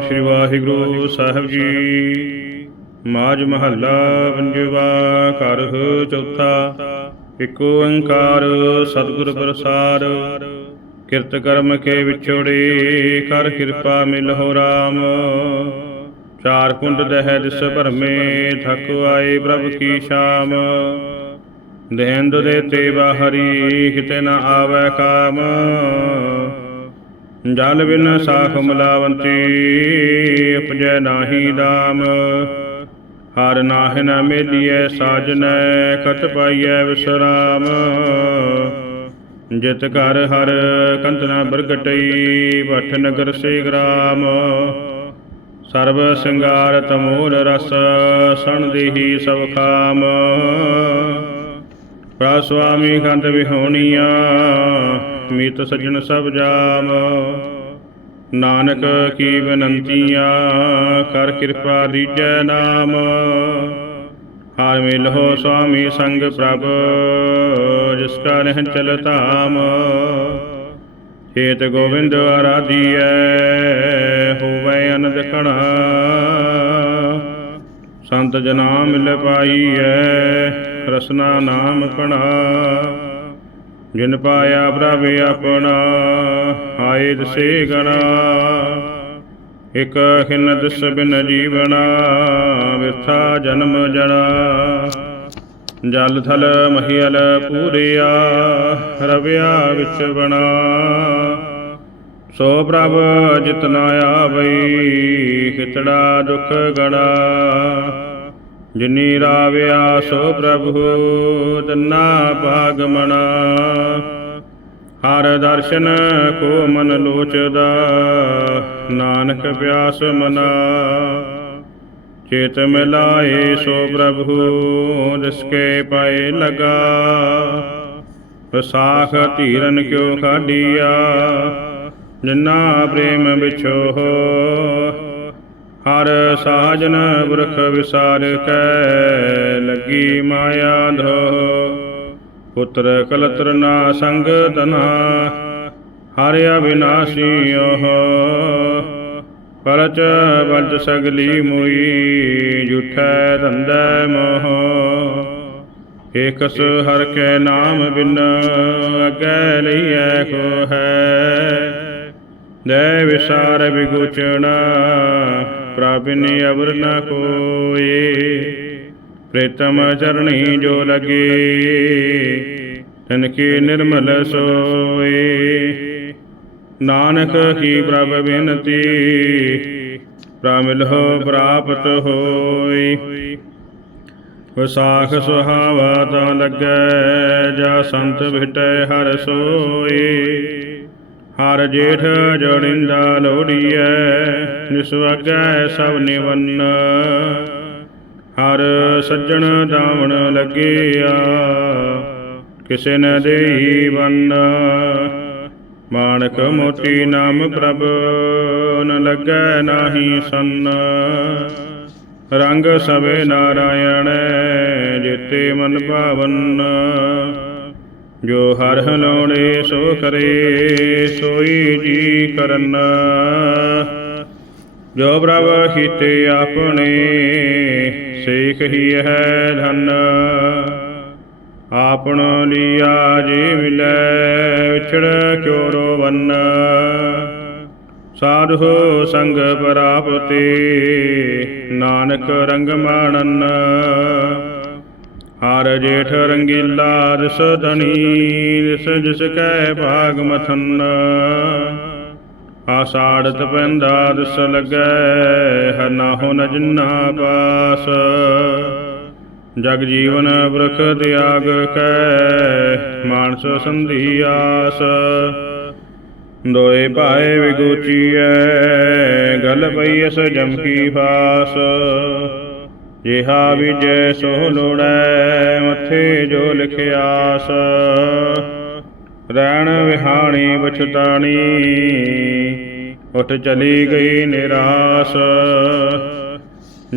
ਸ੍ਰੀ ਵਾਹਿਗੁਰੂ ਸਾਹਿਬ ਜੀ। ਮਾਜ ਮਹੱਲਾ ਪੰਜਵਾ ਘਰ ਚੌਥਾ। ਇਕ ਓੰਕਾਰ ਸਤਿਗੁਰ ਪ੍ਰਸਾਦ। ਕਿਰਤ ਕਰਮ ਕੇ ਵਿਛੋੜੇ, ਕਰ ਕਿਰਪਾ ਮਿਲਹੁ ਰਾਮ। ਚਾਰ ਕੁੰਡ ਦਹਿ ਦਿਸ ਭਰਮੇ, ਥਕ ਆਏ ਪ੍ਰਭ ਕੀ ਸ਼ਾਮ। ਦੇਂਦ ਦੇ ਤੇ ਬਾਹਰੀ, ਕਿਤੇ ਨਾ ਆਵੈ ਕਾਮ। ਜਲ ਬਿਨ ਸਾਖ ਮਲਾਵੰਤੀ ਉਪਜੈ ਨਾਹੀ ਦਾਮ। ਹਰ ਨਾਹਿ ਨ ਮੇਲੀਐ ਸਾਜਨੈ ਕਤ ਪਾਈਐ ਵਿਸਰਾਮ। ਜਿਤ ਘਰ ਹਰ ਕੰਤਨਾ ਬਰਗਟਈ ਭਟ ਨਗਰ ਸੇ ਗ੍ਰਾਮ। ਸਰਬ ਸਿੰਗਾਰ ਤਮੋਰ ਰਸ ਸਣ ਦੇਹੀ ਸਭ ਕਾਮ ਪ੍ਰਾ ਸੁਆਮੀ ਕੰਤ ਵਿਹੋਣੀਆਂ ਮੀਤ ਸਜਣ ਸਭ ਜਾਮ। ਨਾਨਕ ਕੀ ਬਨੰਤੀਆਂ, ਕਰ ਕਿਰਪਾ ਦੀਜੈ ਨਾਮ। ਹਰ ਮਿਲਹੁ ਸੁਆਮੀ ਸੰਗ ਪ੍ਰਭ, ਜਿਸ ਕਾ ਰਹਿ ਚਲ ਧਾਮ। ਹੇਤ ਗੋਬਿੰਦ ਆਰਾਧੀਐ, ਹੋਵੇ ਅਨੰਦ ਕਣਾ। ਸੰਤ ਜਨਾ ਮਿਲ ਪਾਈਐ ਰਸਨਾ ਨਾਮ ਕਣਾ। ਜਿਨ ਪਾਇਆ ਪ੍ਰਭ ਆਪਣਾ ਆਏ ਦਸੇ ਗਣਾ। ਇਕ ਖਿਨ ਦਸ ਬਿਨ ਜੀਵਨਾ ਵਿਥਾ ਜਨਮ ਜਣਾ। ਜਲ ਥਲ ਮਹੀਲ ਪੂਰਿਆ, ਰਵਿਆ ਵਿੱਚ ਬਣਾ। ਸੋ ਪ੍ਰਭ ਜਿਤਨਾ ਆਵਈ ਹਿਤੜਾ ਦੁਖ ਗਣਾ। ਜਿਨੀ ਰਾਵਿਆ ਸੋ ਪ੍ਰਭੂ, ਤੰਨਾ ਭਾਗਮਣਾ ਹਰ ਦਰਸ਼ਨ ਕੋ ਮਨ ਲੋਚਦਾ, ਨਾਨਕ ਪਿਆਸ ਮਨਾ। ਚੇਤ ਮਿਲਾਏ ਸੋ ਪ੍ਰਭੂ ਜਿਸਕੇ ਪਾਏ ਲਗਾ। ਵਿਸਾਖ ਧੀਰਨ ਕਿਉ ਖਾਡੀਆ, ਜਿਨਾ ਪ੍ਰੇਮ ਵਿਛੋ ਹਰ ਸਾਜਨ ਬ੍ਰਖ ਵਿਸਾਰ ਕੈ ਲੱਗੀ ਮਾਇਆ ਧੋ। ਪੁੱਤਰ ਕਲਤਰ ਨਾ ਸੰਗ ਤਨਾ ਹਰਿ ਅਬਿਨਾਸੀ ਓਹ। ਪਰਚ ਬੰਤ ਸਗਲੀ ਮੁਈ, ਜੁਠੈ ਧੰਦੈ ਮੋਹ। ਏਕਸ ਹਰ ਕੈ ਨਾਮ ਬਿਨ, ਅਗੈ ਲਈਐ ਕੋ ਹੈ। ਦੇ ਵਿਸਾਰ ਵਿਗੁਚਣਾ ਪ੍ਰਭਿਨੀ ਅਵਰ ਨ ਕੋਏ। ਪ੍ਰੀਤਮ ਚਰਣੀ ਜੋ ਲਗੇ, ਤਨ ਕੀ ਨਿਰਮਲ ਸੋਏ। ਨਾਨਕ ਕੀ ਪ੍ਰਭ ਬੇਨਤੀ ਪ੍ਰਮਿਲਹੁ ਪ੍ਰਾਪਤ ਹੋਈ ਵਿਸਾਖ ਸੁਹਾਵਾ ਤਾਂ ਲੱਗੈ, ਜਾ ਸੰਤ ਭਿਟੈ ਹਰ ਸੋਏ। ਹਰ ਜੇਠ ਜੋੜਿੰਦਾ ਲੋੜੀਐ, ਜਿਸ ਵਗੈ ਸਭ ਨਿਵੰਨ। ਹਰ ਸੱਜਣ ਦਾਵਣ ਲੱਗਿਆ, ਕਿਸੇ ਨ ਦੇਈ ਵੰਨ ਮਾਨਕ ਮੋਤੀ ਨਾਮ ਪ੍ਰਭ, ਨ ਲੱਗੈ ਨਾਹੀ ਸੰਨ। ਰੰਗ ਸਵੇ ਨਾਰਾਇਣ, ਜਿਤੇ ਮਨ ਭਾਵਨ। ਜੋ ਹਰ ਹਲੋਣੇ ਸੋ ਕਰੇ, ਸੋਈ ਜੀ ਕਰਨ। ਜੋ ਪ੍ਰਭ ਹੀਤੇ ਆਪਣੇ, ਸੇਖ ਹੀ ਹੈ ਧਨ। ਆਪਣ ਲੀਆ ਜੀ ਮਿਲੈ, ਵਿਛੜ ਕਿਉ ਰੋਵਨ ਸਾਧੂ ਸੰਗ ਪ੍ਰਾਪਤੀ, ਨਾਨਕ ਰੰਗ ਮਾਣਨ। ਹਰ ਜੇਠ ਰੰਗੀਲਾ ਦਿਸ ਧਣੀ ਦਿਸ ਜਿਸ ਕੈ ਭਾਗ ਮਥਨ। ਆਸਾੜਤ ਪੈਂਦਾ ਦਿਸ ਲੱਗੈ ਹਰ ਨਾਹੋ ਜਿਨਾ ਪਾਸ। ਜਗ ਜੀਵਨ ਬ੍ਰਖ ਤਿਆਗ ਕੈ, ਮਾਨਸ ਸੰਧੀ ਆਸ। ਦੋਏ ਭਾਏ ਵਿਗੂਚੀਐ, ਗਲ ਪਈ ਅਸ ਜਮ ਕੀ ਫਾਸ। ਜਿਹਾ ਵਿਜੈ ਸੋ ਲੋੜੈ, ਮੱਥੇ ਜੋ ਲਿਖਿਆਸ। ਰਹਿਣ ਵਿਹਾਣੀ ਬਛਤਾਣੀ, ਉਠ ਚਲੀ ਗਈ ਨਿਰਾਸ।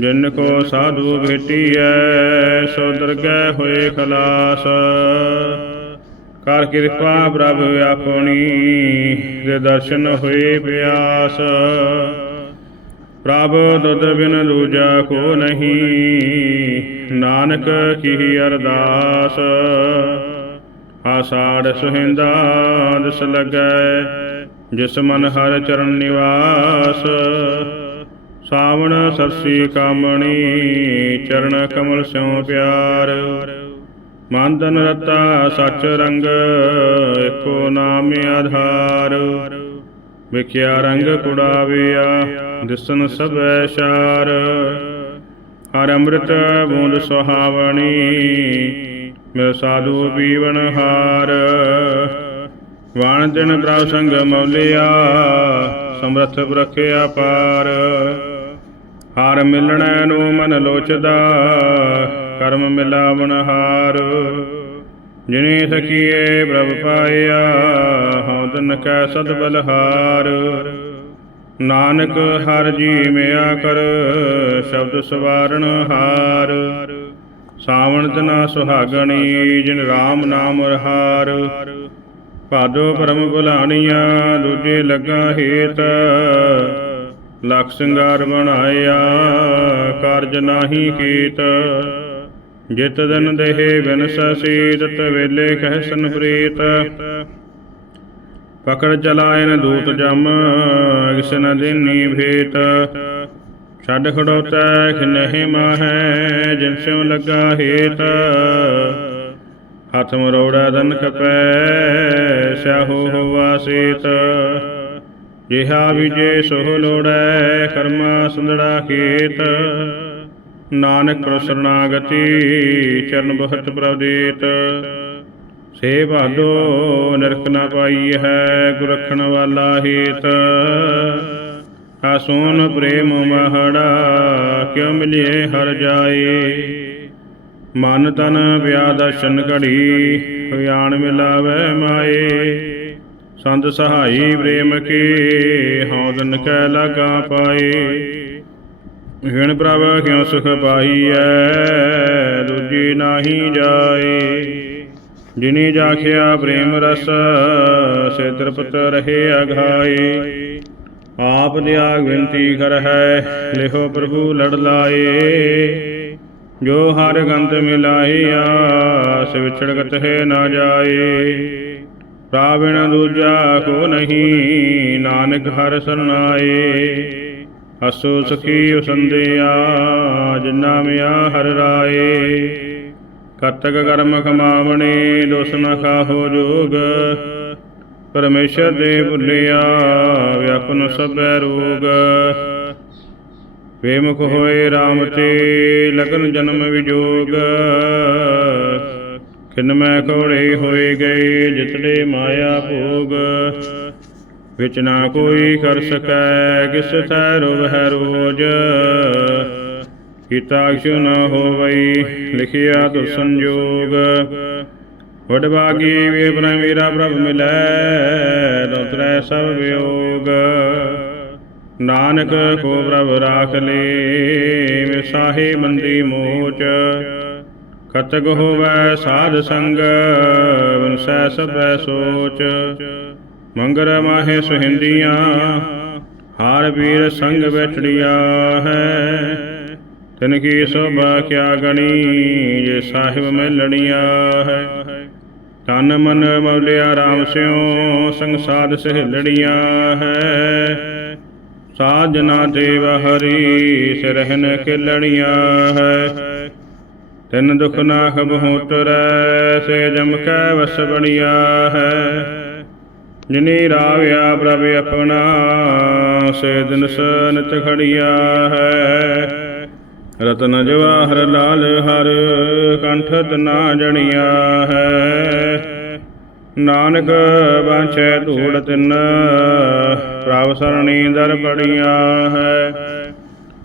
ਜਿਨ ਕੋ ਸਾਧੂ ਭੇਟੀਐ, ਸੋ ਦਰਗਹਿ ਹੋਏ ਖਲਾਸ। ਕਰ ਕਿਰਪਾ ਪ੍ਰਭ ਆਪਣੀ, ਦੇ ਦਰਸ਼ਨ ਹੋਏ ਪਿਆਸ। ਪ੍ਰਭ ਦੁਧ ਬਿਨ ਦੂਜਾ ਕੋ ਨਹੀਂ। ਨਾਨਕ ਕੀ ਅਰਦਾਸ। ਆਸਾੜ ਸੁਹਿੰਦਾ ਦਿਸ ਲੱਗੈ, ਜਿਸ ਮਨ ਹਰ ਚਰਨ ਨਿਵਾਸ। ਸਾਵਣ ਸਰਸੀ ਕਾਮਣੀ, ਚਰਨ ਕਮਲ ਸਿਉ ਪਿਆਰ। ਮੰਦਨ ਰਤਾ ਸਚ ਰੰਗ ਏਕੋ ਨਾਮ ਆਧਾਰ। ਵਿਖਿਆ ਰੰਗ ਕੁੜਾਵਿਆ, ਦਿਸਨ ਸਭੈ ਸ਼ਾਰ। ਹਰ ਅੰਮ੍ਰਿਤ ਬੂੰਦ ਸੁਹਾਵਣੀ, ਮਿਲ ਸਾਧੂ ਪੀਵਨ ਹਾਰ। ਵਾਣ ਦਿਨ ਪ੍ਰਭ ਸੰਗ ਮੌਲਿਆ, ਸਮਰਥ ਬਰਖਿਆ ਪਾਰ। ਹਾਰ ਮਿਲਣ ਨੂੰ ਮਨ ਲੋਚਦਾ, ਕਰਮ ਮਿਲਾਵਣ ਹਾਰ। ਜਿਨੇ ਸਖੀਏ ਪ੍ਰਭ ਪਾਇਆ, ਹਉ ਤਨ ਕੈ ਸਦ ਬਲਹਾਰ। ਨਾਨਕ ਹਰ ਜੀ ਮਿਆ ਕਰ, ਸ਼ਬਦ ਸਵਾਰਣ ਹਾਰ। ਸਾਵਣ ਤਨਾ ਸੁਹਾਗਣੀ, ਜਿਨ RAM ਨਾਮ ਰਹਾਰ। ਭਾਦੋ ਪਰਮ ਭੁਲਾਣੀਆਂ, ਦੂਜੇ ਲੱਗਾ ਹੇਤ। ਲਖ ਸਿੰਗਾਰ ਬਣਾਇਆ, ਕਾਰਜ ਨਾਹੀ ਕੀਤ। ਜਿਤ ਦਿਨ ਦੇਹ ਬਿਨਸ ਸੀਤਤ ਵੇਲੇ ਕਹਿਸਨ ਪ੍ਰੀਤ ਪਕੜ ਚਲਾਇਨ ਦੂਤ ਜਮ ਕਿਸ ਨ ਦੇਨੀ ਭੇਟ। ਛੱਡ ਖੜੋਤੈ ਖਿਨਹਿ ਮਾਹੈ, ਜਿਨ ਸਿਉ ਲੱਗਾ ਹੇਤ। ਹੱਥ ਮਰੋੜਾ ਦਨ ਕਪੈ ਸਿਆਹੋ ਹੋਵਾ ਸੀਤ। ਜਿਹਾ ਵਿਜੇ ਸੋ ਲੋੜੈ, ਕਰਮਾ ਸੁੰਦੜਾ ਖੇਤ। ਨਾਨਕ ਪ੍ਰਭ ਚਰਨ ਬਹਤ ਪ੍ਰਵਦੀਤ। ਸੇ ਭਾਦੋ ਨਰਕ ਨਾ ਪਾਈ ਹੈ ਗੁਰਖਣ ਵਾਲਾ ਹੇਤ। ਆਸੋਨ ਪ੍ਰੇਮ ਮਹੜਾ, ਕਿਉ ਮਿਲਿਏ ਹਰ ਜਾਏ। ਮਨ ਤਨ ਵਿਆ ਦਰਸ਼ਨ ਘੜੀ, ਗਿਆਨ ਮਿਲਾਵੇ ਮਾਏ। ਸੰਤ ਸਹਾਈ ਪ੍ਰੇਮ ਕੀ ਹੌਦਨ ਕੈ ਲਾਗਾ ਪਾਏ। ਹਿਣ ਪ੍ਰਭ ਕਿਉ ਸੁਖ ਪਾਈਐ? ਦੂਜੀ ਨਾਹੀ ਜਾਏ। ਜਿਨੀ ਜਾਖਿਆ ਪ੍ਰੇਮ ਰਸ, ਸੇ ਤ੍ਰਿਪਤ ਰਹੇ ਅਘਾਏ ਆਪ ਦਿਆ ਗਿਣਤੀ ਕਰ ਹੈ, ਲਿਖੋ ਪ੍ਰਭੂ ਲੜ ਲਾਏ। ਜੋ ਹਰ ਗੰਤ ਮਿਲਾਈਆ ਸ ਵਿਛੜਗਤ ਹੈ ਨਾ ਜਾਏ। ਪ੍ਰਾਵਿਣ ਦੂਜਾ ਕੋ ਨਹੀਂ, ਨਾਨਕ ਹਰ ਸਰਨਾਏ। ਅਸੋ ਸਖੀ ਉਸੰਦਿਆ ਜਿਨਾ ਮਿਆ ਹਰ ਰਾਏ। ਕਤਕ ਕਰਮ ਖਮਾਵਣੇ, ਦੋਸ ਨ ਖਾਹੋ ਜੋਗ। ਪਰਮੇਸ਼ਰ ਦੇ ਭੁੱਲਿਆ ਵਿਆਪਨ ਸਭੈ ਰੋਗ। ਵੇਮੁਖ ਹੋਏ RAM ਤੇ, ਲਗਨ ਜਨਮ ਵਿਜੋਗ। ਖਿਨ ਮੈਂ ਕੋੜੇ ਹੋਏ ਗਏ ਜਿਤੜੇ ਮਾਇਆ ਭੋਗ। ਵਿਚ ਨਾ ਕੋਈ ਕਰ ਸਕੈ, ਕਿਸ ਥੈ ਰੋਵ ਹੈ ਰੋਜ। ਕੀਤਾ ਨ ਹੋਵਈ, ਲਿਖਿਆ ਤੁ ਸੰਜੋਗ। ਵਡ ਬਾਗੀ ਵੇ ਪ੍ਰਭ ਮੇਰਾ ਪ੍ਰਭ ਮਿਲੈ, ਦੋਤਰੈ ਸਭ ਵਿਯੋਗ। ਨਾਨਕ ਕੋ ਪ੍ਰਭ ਰਾਖ ਲੇ ਵਿਸਾਹੇ ਮੰਦੀ ਮੋਚ। ਕਤਕ ਹੋਵੈ ਸਾਧ ਸੰਗ ਬਨਸੈ ਸਭੈ ਸੋਚ। ਮੰਗਰ ਮਾਹੇ ਸੁਹਿੰਦੀਆਂ, ਹਾਰ ਵੀਰ ਸੰਗ ਬੈਠੜਿਆ ਹੈ। ਤਿਨ ਕੀ ਸੋਭਾ ਕਿਆ ਗਣੀ, ਜੇ ਸਾਹਿਬ ਮਿਲਣੀਆ ਹੈ। ਤਨ ਮਨ ਮੌਲਿਆ RAM ਸਿਉ ਸੰਸਾਰ ਸਹਿਲੜੀਆਂ ਹੈ। ਸਾਜਨਾ ਦੇਵ ਹਰੀ ਸਿਰਹਨ ਖਿਲਣੀਆਂ ਹੈ। ਤਿਨ ਦੁਖ ਨਾ ਖਬਹੁ ਤੁਰੈ, ਸੇ ਜਮ ਕੈ ਵਸ ਬਣਿਆ ਹੈ। ਜਿਨੀ ਰਾਵਿਆ ਪ੍ਰਭ ਆਪਣਾ, ਸੇ ਦਿਨ ਸਨਤ ਖੜਿਆ ਹੈ। ਰਤਨ ਜਵਾਹਰ ਲਾਲ ਹਰ ਕੰਠਤ ਨਾ ਜਣਿਆ ਹੈ। ਨਾਨਕ ਬਾਂਛੈ ਧੂੜ ਤਿਨ, ਪ੍ਰਭ ਸਰਣੀ ਦਰ ਬੜੀਆਂ ਹੈ।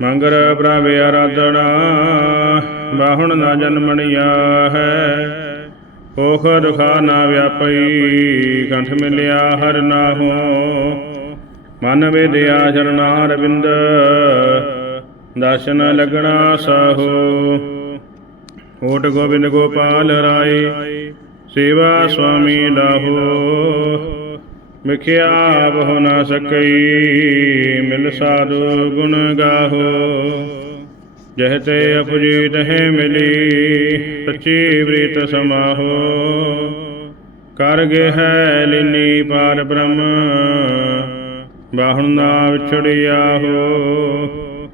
ਮੰਗਰ ਪ੍ਰਭ ਆਰਾਧਣਾ ਬਾਹੁਣ ਨਾ ਜਨਮਣੀਆ ਹੈ। ਕੋਖ ਦੁਖਾ ਨਾ ਵਿਆਪਈ, ਕੰਠ ਮਿਲਿਆ ਹਰ ਨਾਹੋ। ਮਨ ਵੇਦਿਆ ਚਰਨਾ ਰਵਿੰਦ, ਦਰਸ਼ਨ ਲਗਣਾ ਸਾਹੋ। ਓਟ ਗੋਬਿੰਦ ਗੋਪਾਲ ਰਾਏ, ਸੇਵਾ ਸੁਆਮੀ ਲਾਹੋ। ਵਿਖਿਆ ਬਹੁ ਨਾ ਸਕਈ, ਮਿਲ ਸਾਧੂ ਗੁਣ ਗਾਹੋ। ਜਹ ਤੇ ਅਪਜੀ ਤਹਿ ਮਿਲੀ ਸੱਚੀ ਬ੍ਰੀਤ ਸਮਾਹੋ। ਕਰ ਗੇ ਹੈ ਲੀਨੀ ਪਾਰ ਬ੍ਰਹਮ, ਬਾਹਣ ਨਾ ਵਿਛੜਿਆ ਹੋ।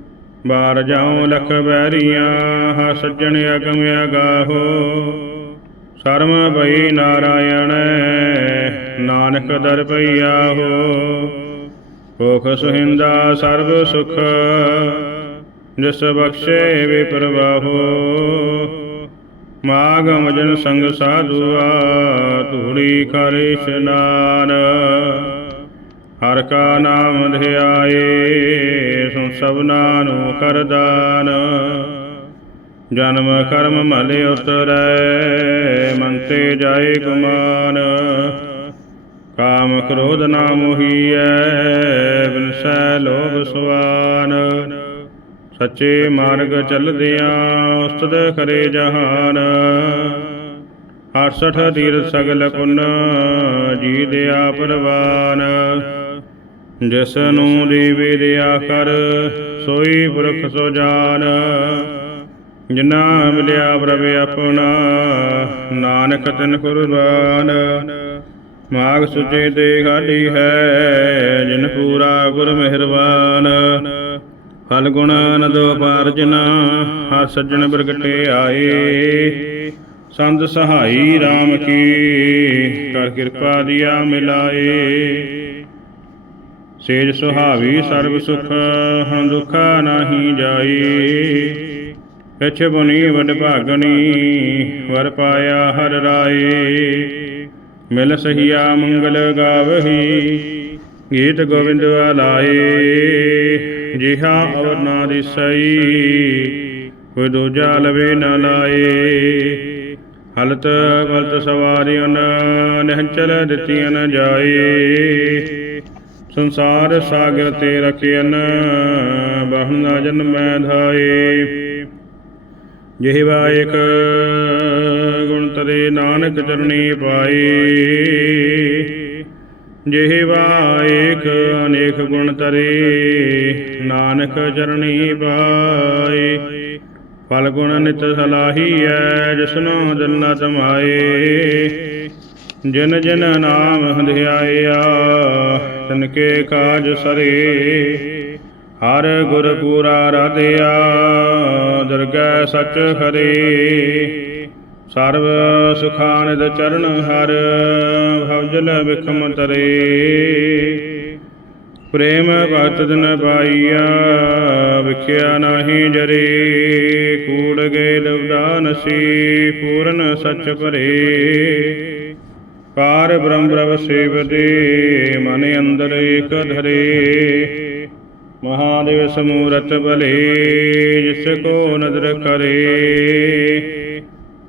ਬਾਰ ਜਾਉ ਲਖ ਬੈਰੀਆਂ ਹਾ ਸੱਜਣ ਅਗਮ ਅਗਾਹੋ ਸਰਮ ਭਈ ਨਾਰਾਇਣ, ਨਾਨਕ ਦਰ ਪਈਆ ਹੋ। ਭੁਖ ਸੁਹਿੰਦਾ ਸਰਬ ਸੁਖ, ਜਿਸ ਬਖਸ਼ੇ ਵੇ ਪ੍ਰਵਾਹੋ ਮਾਗਮ ਜਨ ਸੰਗ ਸਾਧੂਆ ਧੂੜੀ ਕਰੇ ਇਸ਼ਨਾਨ ਹਰ ਕਾ ਨਾਮ ਧਿਆਏ ਸੁ ਸਭਨਾ ਨੂੰ ਕਰਦਾਨ ਜਨਮ ਕਰਮ ਮਲੇ ਉਤਰੈ, ਮਨ ਤੇ ਜਾਏ ਗੁਮਾਨ। ਕਾਮ ਕ੍ਰੋਧ ਨਾ ਮੋਹੀਐ ਬਿਨਸੈ ਲੋਭ ਸੁਆਨ। ਸੱਚੇ ਮਾਰਗ ਚੱਲਦਿਆਂ ਉਸਤਤ ਕਰੇ ਜਹਾਨ। 68 ਤੀਰਥ ਸਗਲ ਪੁੰਨ ਜੀ ਦਿਆ ਪਰਵਾਨ। ਜਿਸ ਨੂੰ ਦੇਵੇ ਦਿਆ ਕਰ, ਸੋਈ ਪੁਰਖ ਸੋ ਜਾਨ। ਜਿਨਾ ਮਿਲਿਆ ਪ੍ਰਭ ਆਪਣਾ, ਨਾਨਕ ਤਿਨ ਕੁਰਬਾਨ। ਮਾਗ ਸੁਚੇ ਤੇ ਖਾਲੀ ਹੈ, ਜਿਨ ਪੂਰਾ ਗੁਰ ਮਿਹਰਬਾਨ ਫਲ ਗੁਣ ਨਦੋ ਪਾਰਜਨਾ ਹਰ ਸੱਜਣ ਪ੍ਰਗਟੇ ਆਏ। ਸੰਤ ਸਹਾਈ RAM ਕੀ, ਕਰ ਕਿਰਪਾ ਦਿਆ ਮਿਲਾਏ। ਸੇਜ ਸੁਹਾਵੀ ਸਰਬ ਸੁਖ ਹੰ ਦੁਖਾ ਨਾਹੀ ਜਾਏ। ਪਿਛ ਬੁਨੀ ਵਡ ਭਾਗਣੀ ਵਰ ਪਾਇਆ ਹਰ ਰਾਏ। ਮਿਲ ਸਹੀਆ ਮੰਗਲ ਗਾਵਹੀ, ਗੀਤ ਗੋਬਿੰਦ ਆਲਾਏ ਜਿਹਾ ਅਵਰ ਨਾ ਦਿਸਈ, ਕੋਈ ਦੂਜਾ ਲਵੇ ਨਾ ਲਾਏ। ਹਲਤ ਬਲਤ ਸਵਾਰੀਆਂ ਨਿਹਚਲ ਦਿੱਤੀਆਂ ਨ ਜਾਏ। ਸੰਸਾਰ ਸਾਗਰ ਤੇ ਰਖਿਆਨ ਬਹੁਨਾ ਜਨਮੈ ਧਾਏ। ਜਿਹਵਾ ਇਕ ਗੁਣ ਤਰੇ ਨਾਨਕ ਚਰਣੀ ਪਾਏ। ਜਿਹਵਾ ਏਕ ਅਨੇਕ ਗੁਣ ਤਰੇ, ਨਾਨਕ ਚਰਣੀ ਪਾਏ। ਫਲ ਗੁਣ ਨਿਤ ਸਲਾਹੀਐ, ਜਿਸਨੋ ਦਿਨ ਤਮਾਏ ਜਿਨ ਜਿਨ ਨਾਮ ਹੰਧਿਆਇਆ, ਤਨ ਕੇ ਕਾਜ ਸਰੇ। ਹਰ ਗੁਰ ਪੂਰਾ ਰਾਧਿਆ ਦਰਗਹਿ ਸਚ ਹਰੇ। ਸਰਬ ਸੁਖਾਨਿਦ ਚਰਨ ਹਰ, ਭਵਜਲ ਵਿਖਮ ਤਰੇ ਪ੍ਰੇਮ ਭਗਤ ਦਿਨ ਪਾਈਆ ਵਿਖਿਆ ਨਾਹੀ ਜਰੇ। ਕੂੜ ਗਏ ਲਵਦਾਨਸੀ ਪੂਰਨ ਸੱਚ ਭਰੇ। ਪਾਰ ਬ੍ਰਹਮ ਪ੍ਰਭ ਸੇਵਦੇ, ਮਨ ਅੰਦਰ ਏਕ ਧਰੇ। ਮਹਾਦੇਵ ਸਮੂਰਤ ਭਲੇ, ਜਿਸ ਕੋ ਨਦਰ ਕਰੇ।